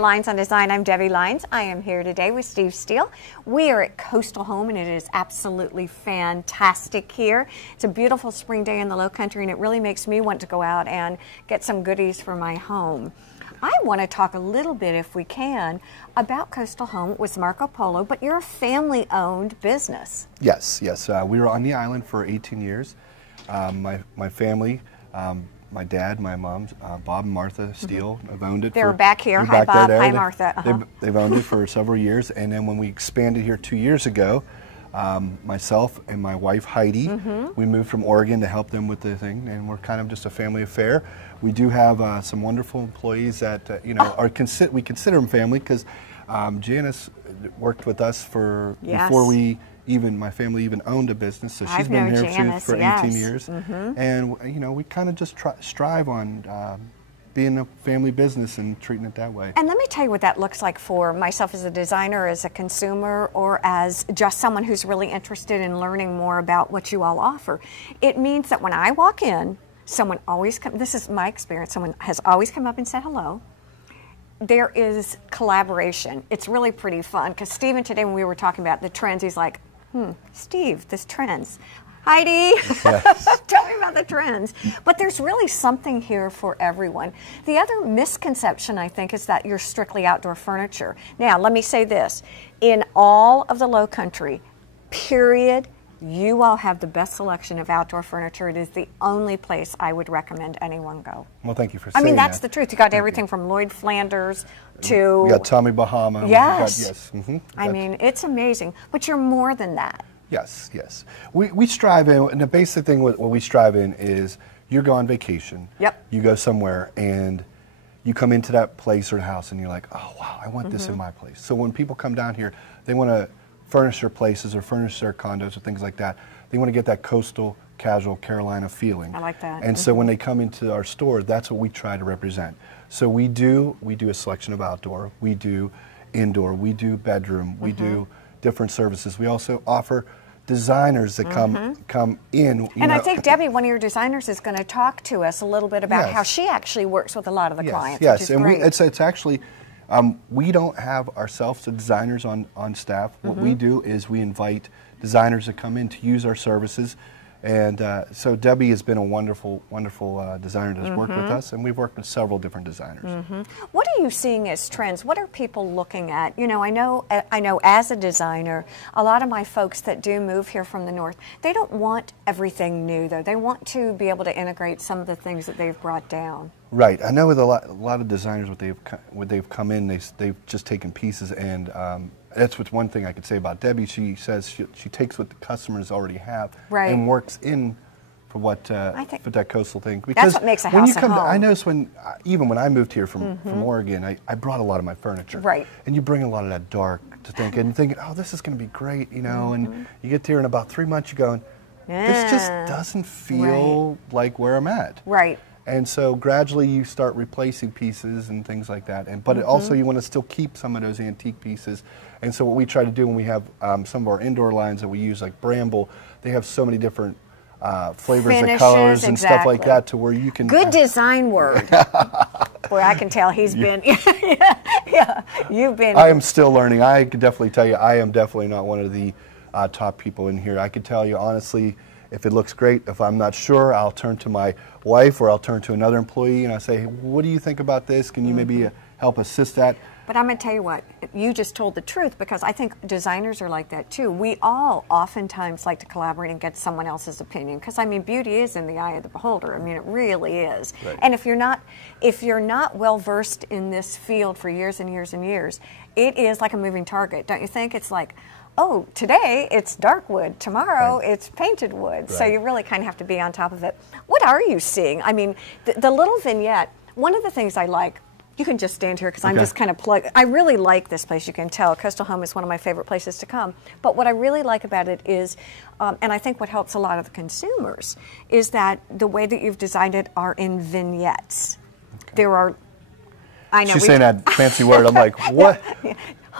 Lines on Design. I'm Debbie Lines. I am here today with Steve Steele. We are at Coastal Home, and it is absolutely fantastic here. It's a beautiful spring day in the Low Country, and it really makes me want to go out and get some goodies for my home. I want to talk a little bit, if we can, about Coastal Home with Marco Polo, but you're a family-owned business. Yes, yes. We were on the island for 18 years. My family, my dad, my mom, Bob and Martha Steele, have owned it. They're back here. Hi, Bob. Hi, Martha. They've owned it for several years, and then when we expanded here 2 years ago, myself and my wife Heidi, we moved from Oregon to help them with the thing, and we're kind of just a family affair. We do have some wonderful employees that we consider them family, because Janice worked with us for before my family even owned a business, so she's been here for 18 years, and we kind of just strive on being a family business and treating it that way. And let me tell you what that looks like for myself as a designer, as a consumer, or as just someone who's really interested in learning more about what you all offer. It means that when I walk in, someone always comes, this is my experience, someone has always come up and said hello. There is collaboration. It's really pretty fun, because Steven today, when we were talking about the trends, he's like, Steve, this trends. Heidi, yes. Tell me about the trends. But there's really something here for everyone. The other misconception, I think, is that you're strictly outdoor furniture. Now, let me say this. In all of the Low Country, period, you all have the best selection of outdoor furniture. It is the only place I would recommend anyone go. Well, thank you for saying that. I mean, that's the truth. You got everything from Lloyd Flanders to... We got Tommy Bahama. Yes. I mean, it's amazing. But you're more than that. Yes, yes. We strive in, and the basic thing what we strive in is you go on vacation. Yep. You go somewhere, and you come into that place or house, and you're like, oh, wow, I want this in my place. So when people come down here, they want to furnish their places or furnish their condos or things like that. They want to get that coastal, casual Carolina feeling. I like that. And so when they come into our store, that's what we try to represent. So we do a selection of outdoor, we do indoor, we do bedroom, we do different services. We also offer designers that come in. And I think Debbie, one of your designers, is going to talk to us a little bit about how she actually works with a lot of the clients. Yes, which is and great. it's actually, we don't have ourselves the designers on staff. What we do is we invite designers to come in to use our services. And so Debbie has been a wonderful, wonderful designer that's worked with us, and we've worked with several different designers. What are you seeing as trends? What are people looking at? You know, I know as a designer, a lot of my folks that do move here from the north, they don't want everything new, though. They want to be able to integrate some of the things that they've brought down. Right. I know with a lot of designers, what they've come in, they've just taken pieces, and that's what's one thing I could say about Debbie. She says she takes what the customers already have and works in for what for that coastal thing. that's Because what makes a house a home. I noticed even when I moved here from Oregon, I brought a lot of my furniture. Right. And you bring a lot of that dark to thinking, oh, this is going to be great, you know. And you get here in about 3 months, you're going, this just doesn't feel like where I'm at. Right. And so gradually you start replacing pieces and things like that. But also you want to still keep some of those antique pieces. And so what we try to do when we have some of our indoor lines that we use, like Bramble, they have so many different flavors and colors and stuff like that, to where you can... Good design word. Boy, I can tell he's been... you've been... I am still learning. I can definitely tell you, I am definitely not one of the top people in here. I can tell you, honestly, if it looks great, if I'm not sure, I'll turn to my wife or I'll turn to another employee and I say, hey, what do you think about this? Can you maybe help assist that? But I'm going to tell you what, you just told the truth, because I think designers are like that too. We all oftentimes like to collaborate and get someone else's opinion, because I mean, beauty is in the eye of the beholder. I mean, it really is. Right. And if you're not well versed in this field for years and years and years, it is like a moving target, don't you think? It's like, oh, today it's dark wood, tomorrow it's painted wood. Right. So you really kind of have to be on top of it. What are you seeing? I mean, the little vignette, one of the things I like, you can just stand here because I'm just kind of plugged. I really like this place, you can tell. Coastal Home is one of my favorite places to come. But what I really like about it is, and I think what helps a lot of the consumers, is that the way that you've designed it are in vignettes. There are, I know. She's saying that fancy word, I'm like, what?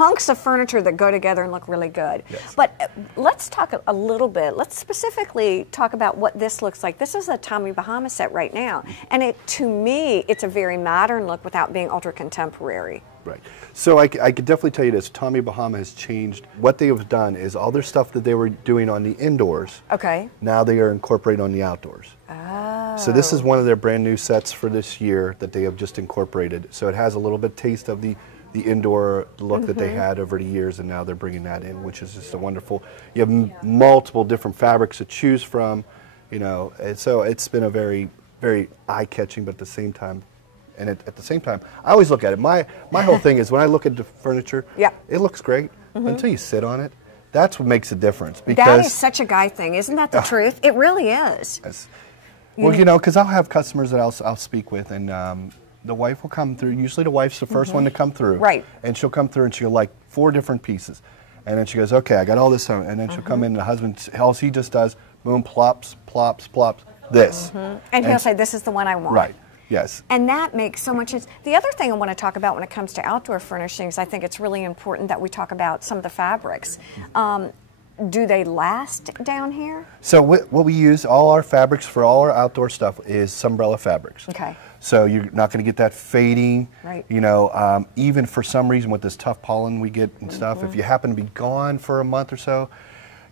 hunks of furniture that go together and look really good. Yes. But let's talk a little bit. Let's specifically talk about what this looks like. This is a Tommy Bahama set right now, and to me, it's a very modern look without being ultra contemporary. Right. So I could definitely tell you this. Tommy Bahama has changed. What they have done is all their stuff that they were doing on the indoors, Okay. now they are incorporating on the outdoors. Oh. So this is one of their brand new sets for this year that they have just incorporated. So it has a little bit taste of the indoor look that they had over the years, and now they're bringing that in, which is just a wonderful. You have multiple different fabrics to choose from, you know. And so it's been a very, very eye-catching, but at the same time. And at the same time, I always look at it. My whole thing is when I look at the furniture, it looks great until you sit on it. That's what makes a difference. Because that is such a guy thing, isn't that the truth? It really is. Yes. Well, you know, because I'll have customers that I'll speak with, and the wife will come through. Usually, the wife's the first one to come through, right? And she'll come through and she'll like 4 different pieces, and then she goes, "Okay, I got all this," and then she'll come in. And the husband, all he just does, boom, plops, plops, plops, this, and he'll say, "This is the one I want." Right. Yes. And that makes so much sense. The other thing I want to talk about when it comes to outdoor furnishings, I think it's really important that we talk about some of the fabrics. Do they last down here? So what we use, all our fabrics for all our outdoor stuff is Sunbrella fabrics. Okay. So you're not going to get that fading. Right. You know, even for some reason with this tough pollen we get and stuff, if you happen to be gone for a month or so,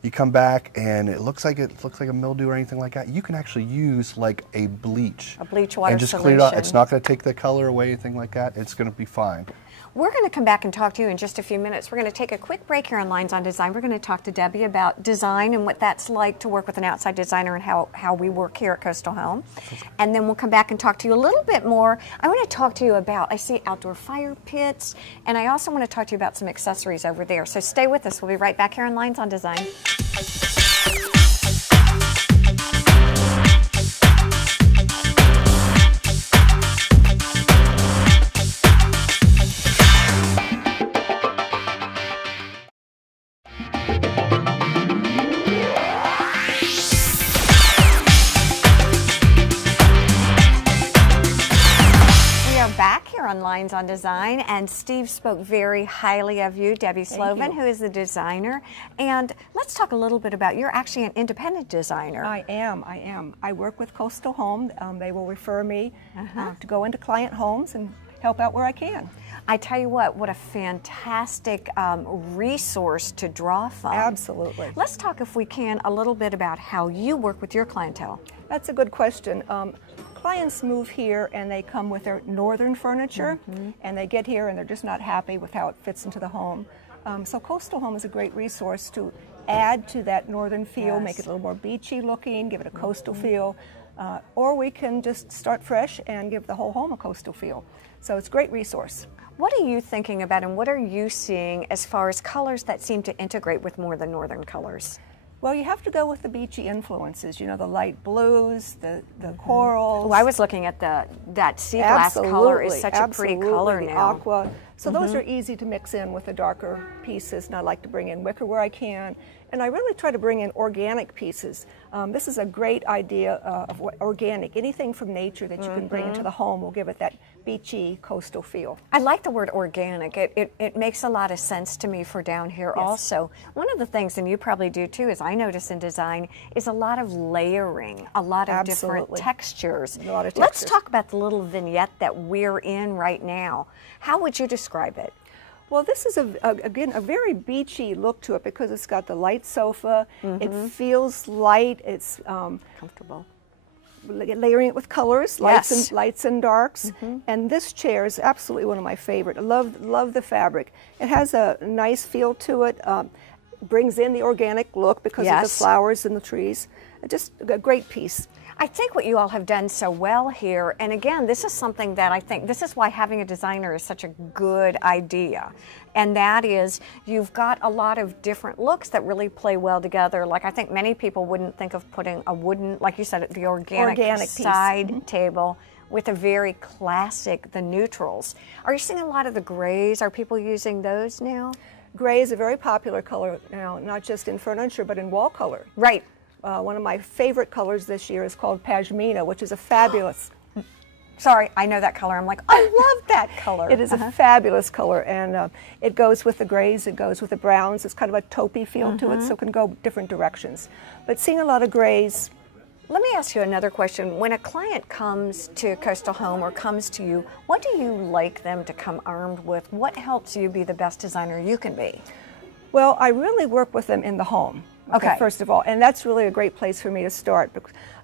you come back and it looks like a mildew or anything like that. You can actually use like a bleach. A bleach water and just solution. clean it out. It's not going to take the color away, anything like that. It's going to be fine. We're going to come back and talk to you in just a few minutes. We're going to take a quick break here on Lines on Design. We're going to talk to Debbie about design and what that's like to work with an outside designer and how we work here at Coastal Home. And then we'll come back and talk to you a little bit more. I want to talk to you about, I see outdoor fire pits, and I also want to talk to you about some accessories over there. So stay with us. We'll be right back here on Lines on Design. On Lines on Design, and Steve spoke very highly of you, Debbie Sloven, who is the designer. And let's talk a little bit about, you're actually an independent designer. I am. I work with Coastal Home. They will refer me to go into client homes and help out where I can. I tell you what a fantastic resource to draw from. Absolutely. Let's talk, if we can, a little bit about how you work with your clientele. That's a good question. Clients move here and they come with their northern furniture, and they get here and they're just not happy with how it fits into the home. So Coastal Home is a great resource to add to that northern feel, make it a little more beachy looking, give it a coastal feel, or we can just start fresh and give the whole home a coastal feel. So it's a great resource. What are you thinking about, and what are you seeing as far as colors that seem to integrate with more of the northern colors? Well, you have to go with the beachy influences, you know, the light blues, the corals. Oh, I was looking at that sea glass color is such a pretty color the now. Aqua. So those are easy to mix in with the darker pieces, and I like to bring in wicker where I can. And I really try to bring in organic pieces. This is a great idea of organic. Anything from nature that you can bring into the home will give it that beachy coastal feel. I like the word organic. It makes a lot of sense to me for down here also. One of the things, and you probably do too, is I notice in design, is a lot of layering, a lot of different textures. A lot of textures. Let's talk about the little vignette that we're in right now. How would you describe it? Well, this is, again, a very beachy look to it because it's got the light sofa. It feels light. It's comfortable. Layering it with colors, lights and darks. And this chair is absolutely one of my favorite. I love the fabric. It has a nice feel to it. Brings in the organic look because of the flowers and the trees. Just a great piece. I think what you all have done so well here, and again, this is something that I think, this is why having a designer is such a good idea, and that is you've got a lot of different looks that really play well together. Like, I think many people wouldn't think of putting a wooden, like you said, the organic side table with a very classic, the neutrals. Are you seeing a lot of the grays? Are people using those now? Gray is a very popular color now, not just in furniture, but in wall color. Right. One of my favorite colors this year is called Pashmina, which is a fabulous... Sorry, I know that color. I'm like, I love that color. It is a fabulous color, and it goes with the grays, it goes with the browns. It's kind of a taupey feel to it, so it can go different directions. But seeing a lot of grays Let me ask you another question. When a client comes to Coastal Home or comes to you, what do you like them to come armed with? What helps you be the best designer you can be? Well, I really work with them in the home. Okay. First of all, and that's really a great place for me to start.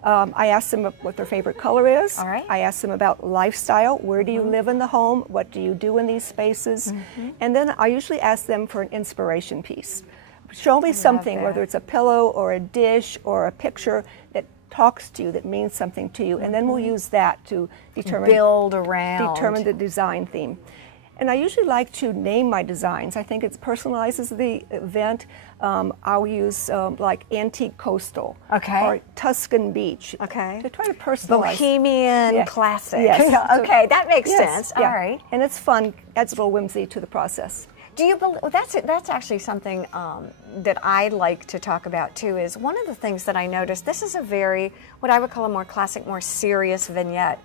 I ask them what their favorite color is. All right. I ask them about lifestyle. Where do you live in the home? What do you do in these spaces? And then I usually ask them for an inspiration piece. Show me something, whether it's a pillow or a dish or a picture that talks to you, that means something to you, and then we'll use that to determine the design theme. And I usually like to name my designs. I think it personalizes the event. I'll use like antique coastal, or Tuscan beach, to try to personalize. Bohemian classic. Yes. Okay, that makes sense. Yeah. All right. And it's fun, adds a little whimsy to the process. Do you believe, that's actually something that I like to talk about too, is one of the things that I noticed, this is a very, what I would call a more classic, more serious vignette.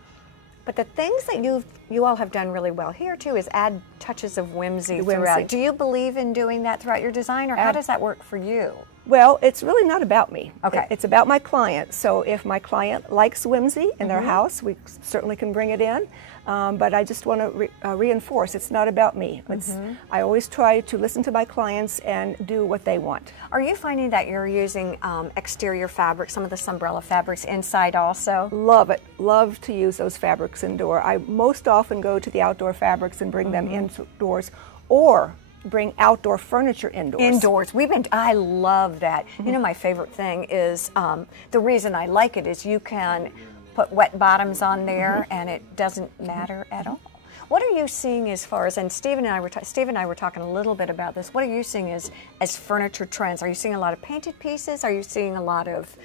But the things that you all have done really well here too is add touches of whimsy throughout. Do you believe in doing that throughout your design, or how does that work for you? Well, it's really not about me. Okay. It's about my client. So if my client likes whimsy in their house, we certainly can bring it in. But I just want to reinforce, it's not about me. I always try to listen to my clients and do what they want. Are you finding that you're using exterior fabrics, some of the Sunbrella fabrics inside also? Love it. Love to use those fabrics indoor. I most often go to the outdoor fabrics and bring them indoors, or bring outdoor furniture indoors. I love that. You know, my favorite thing is, the reason I like it is you can put wet bottoms on there and it doesn't matter at all. What are you seeing as far as, and Steve and I were talking a little bit about this, what are you seeing as furniture trends? Are you seeing a lot of painted pieces? Are you seeing a lot of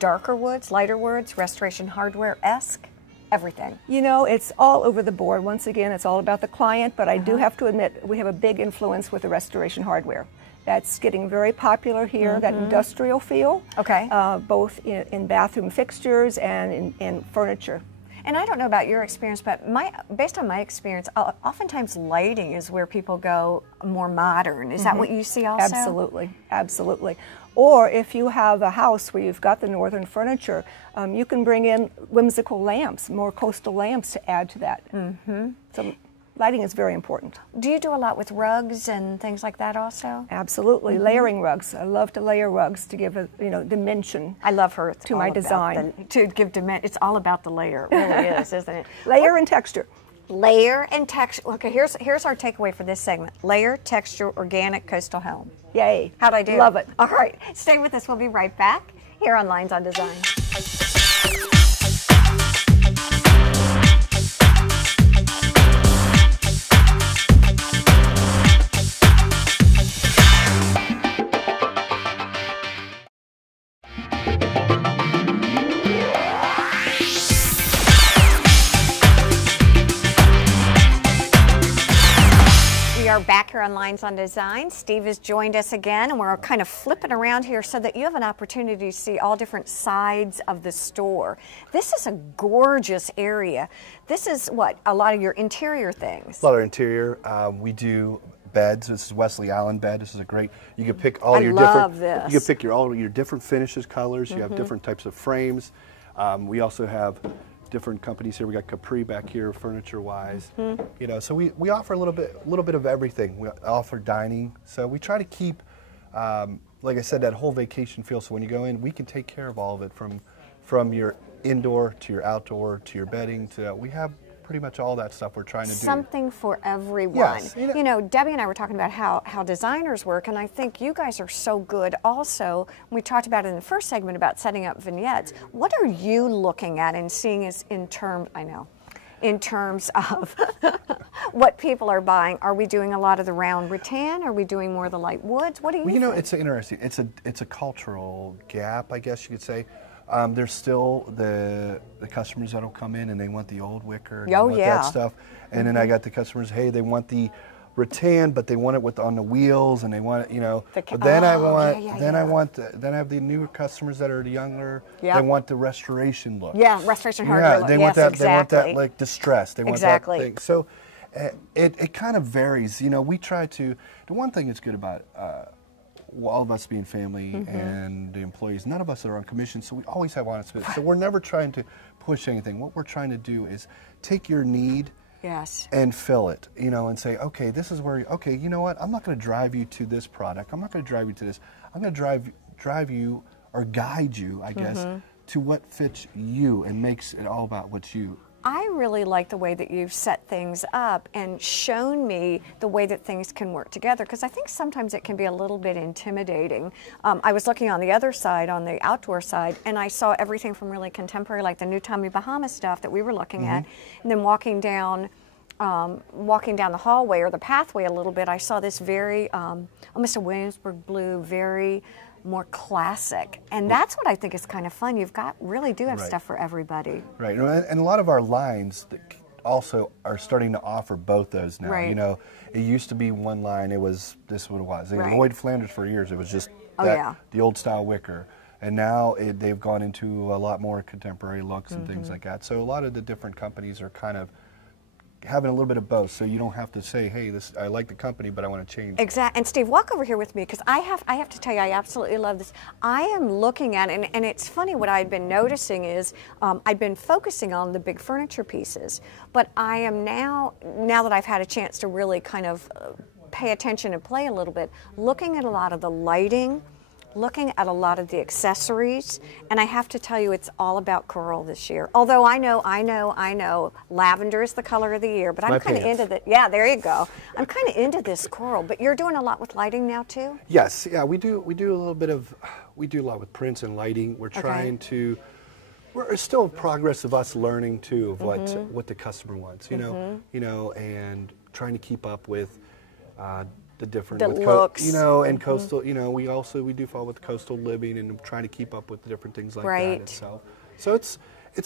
darker woods, lighter woods, restoration hardware-esque? Everything. You know, it's all over the board. Once again, it's all about the client, but I do have to admit we have a big influence with the restoration hardware. That's getting very popular here, that industrial feel, both in bathroom fixtures and in furniture. And I don't know about your experience, but based on my experience, oftentimes lighting is where people go more modern. Is that what you see also? Absolutely, absolutely. Or if you have a house where you've got the northern furniture, you can bring in whimsical lamps, more coastal lamps to add to that. So lighting is very important. Do you do a lot with rugs and things like that also? Absolutely, layering rugs. I love to layer rugs to give a dimension. I love her to my design. To give dimension, it's all about the layer. It really is, isn't it? Layer and texture. Layer and texture. Okay, here's our takeaway for this segment. Layer, texture, organic, coastal home. Yay. How'd I do? Love it. All right, stay with us. We'll be right back here on Lines on Design. Back here on Lines on Design. Steve has joined us again, and we're kind of flipping around here so that you have an opportunity to see all different sides of the store. This is a gorgeous area. This is what, a lot of your interior things? A lot of interior. We do beds. This is Wesley Allen bed. This is a great, you can pick all your different, this. You can pick all your different finishes, colors. You have different types of frames. We also have different companies here. We got Capri back here, furniture-wise. You know, so we offer a little bit of everything. We offer dining, so we try to keep, like I said, that whole vacation feel. So when you go in, we can take care of all of it, from your indoor to your outdoor to your bedding. To we have pretty much all that stuff we're trying to do. Something for everyone. Yes. You know, Debbie and I were talking about how designers work, and I think you guys are so good also. We talked about it in the first segment about setting up vignettes. What are you looking at and seeing as in terms of what people are buying? Are we doing a lot of the round rattan? Are we doing more of the light woods? What do you think? You know, it's interesting. It's a cultural gap, I guess you could say. There's still the customers that'll come in and they want the old wicker and that stuff. And then I got the customers, hey, they want the rattan, but they want it on the wheels, and they want it, you know. But then I have the newer customers that are younger. They want the restoration look. Yeah, restoration hardware look. They want that. They want that like distress. They want that thing. So it kind of varies. You know, we try to. The one thing that's good about all of us being family and the employees, none of us are on commission, so we always have honest business. So we're never trying to push anything. What we're trying to do is take your need and fill it, you know, and say, okay, this is where, okay, you know what, I'm not going to drive you to this product. I'm not going to drive you to this. I'm going to drive you or guide you, I guess, to what fits you and makes it all about what you. I really like the way that you've set things up and shown me the way that things can work together, because I think sometimes it can be a little bit intimidating. I was looking on the other side, on the outdoor side, and I saw everything from really contemporary, like the new Tommy Bahama stuff that we were looking at, and then walking down the hallway or the pathway a little bit, I saw this very, almost a Williamsburg blue, very more classic, and that's what I think is kind of fun. You've got really do have stuff for everybody. Right, and a lot of our lines that also are starting to offer both those now. You know, it used to be one line. It was this what it was. Lloyd Flanders for years. It was just the old style wicker, and now they've gone into a lot more contemporary looks and things like that. So a lot of the different companies are kind of having a little bit of both, so you don't have to say, hey, this, I like the company, but I want to change. Exactly. And Steve, walk over here with me, because I have to tell you, I absolutely love this. I am looking at it, and it's funny, what I'd been noticing is I'd been focusing on the big furniture pieces, but I am now that I've had a chance to really kind of pay attention and play a little bit, looking at a lot of the lighting, looking at a lot of the accessories, and I have to tell you, it's all about coral this year. Although I know, lavender is the color of the year, but I'm kind of into the, there you go. I'm kind of into this coral, but you're doing a lot with lighting now too? Yes, yeah, we do a little bit of, we do a lot with prints and lighting. We're trying to, we're still in progress of us learning too of what the customer wants, you know, and trying to keep up with the different looks, you know, and coastal. You know, we do follow with coastal living and trying to keep up with the different things like that itself. So it's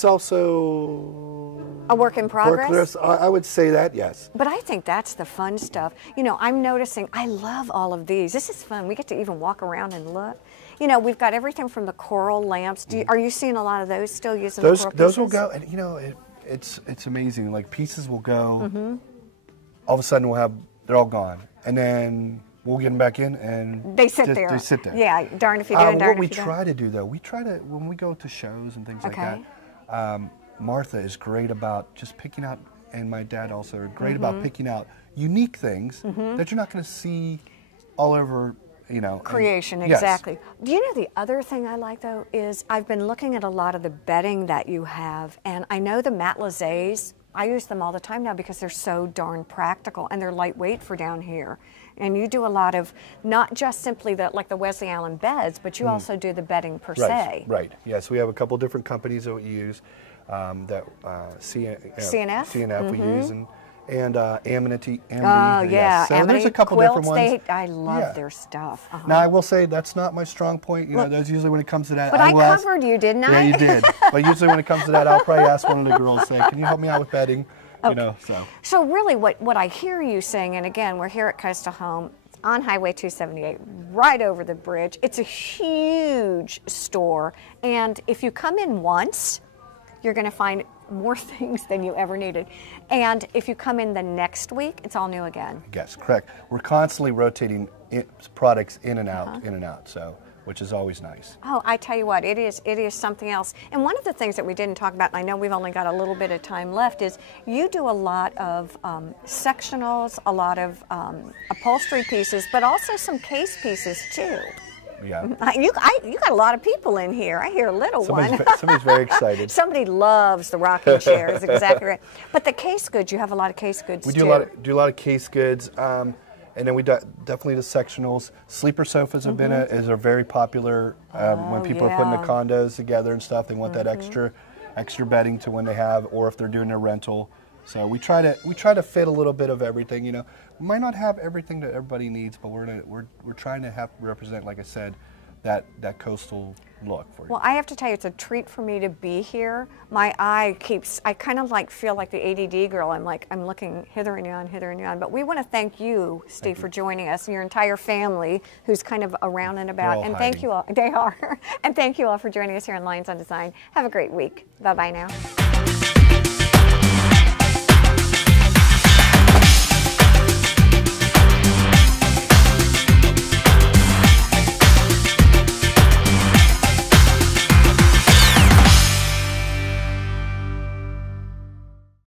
also a work in progress. I would say that, yes. But I think that's the fun stuff. You know, I'm noticing. I love all of these. This is fun. We get to even walk around and look. You know, we've got everything from the coral lamps. Are you seeing a lot of those still using the coral pieces? Those will go, and you know, it's amazing. Like pieces will go. All of a sudden, they're all gone. And then we'll get them back in, and they sit there. They sit there. Yeah, darn if you do, and darn what we if you don't. try to do, though, when we go to shows and things like that, Martha is great about just picking out, and my dad also are great about picking out unique things that you're not going to see all over, you know. Creation, exactly. Do you know the other thing I like, though, is I've been looking at a lot of the bedding that you have, and I know the matelassés, I use them all the time now because they're so darn practical and they're lightweight for down here. And you do a lot of, not just simply like the Wesley Allen beds, but you also do the bedding per se. Right. Yes, we have a couple different companies that we use. CNF we use, and Amity. Oh yeah, so there's a couple different ones. I love their stuff. Now I will say that's not my strong point. You know, that's usually when it comes to that. But I covered you, didn't I? Yeah, you did. But usually when it comes to that, I'll probably ask one of the girls, say, "Can you help me out with bedding?" You know, so. So really, what I hear you saying, and again, we're here at Coastal Home on Highway 278, right over the bridge. It's a huge store, and if you come in once, you're going to find more things than you ever needed. And if you come in the next week, it's all new again. Yes, correct. We're constantly rotating products in and out, so, which is always nice. Oh, I tell you what, it is something else. And one of the things that we didn't talk about, and I know we've only got a little bit of time left, is you do a lot of sectionals, a lot of upholstery pieces, but also some case pieces too. Yeah. You got a lot of people in here. I hear a little one. Somebody's very excited. Somebody loves the rocking chairs. Exactly right. But the case goods, you have a lot of case goods we too. do a lot of case goods, and then we definitely the sectionals. Sleeper sofas have been are very popular when people are putting the condos together and stuff. They want that extra bedding to when they have, or if they're doing a rental. So we try to fit a little bit of everything. You know, we might not have everything that everybody needs, but we're trying to represent, like I said, that coastal look for you. Well, I have to tell you, it's a treat for me to be here. My eye I kind of like feel like the ADD girl. I'm looking hither and yon. But we want to thank you, Steve, for joining us, and your entire family who's kind of around and about. And thank you all. They are. And thank you all for joining us here on Lines on Design. Have a great week. Bye-bye now.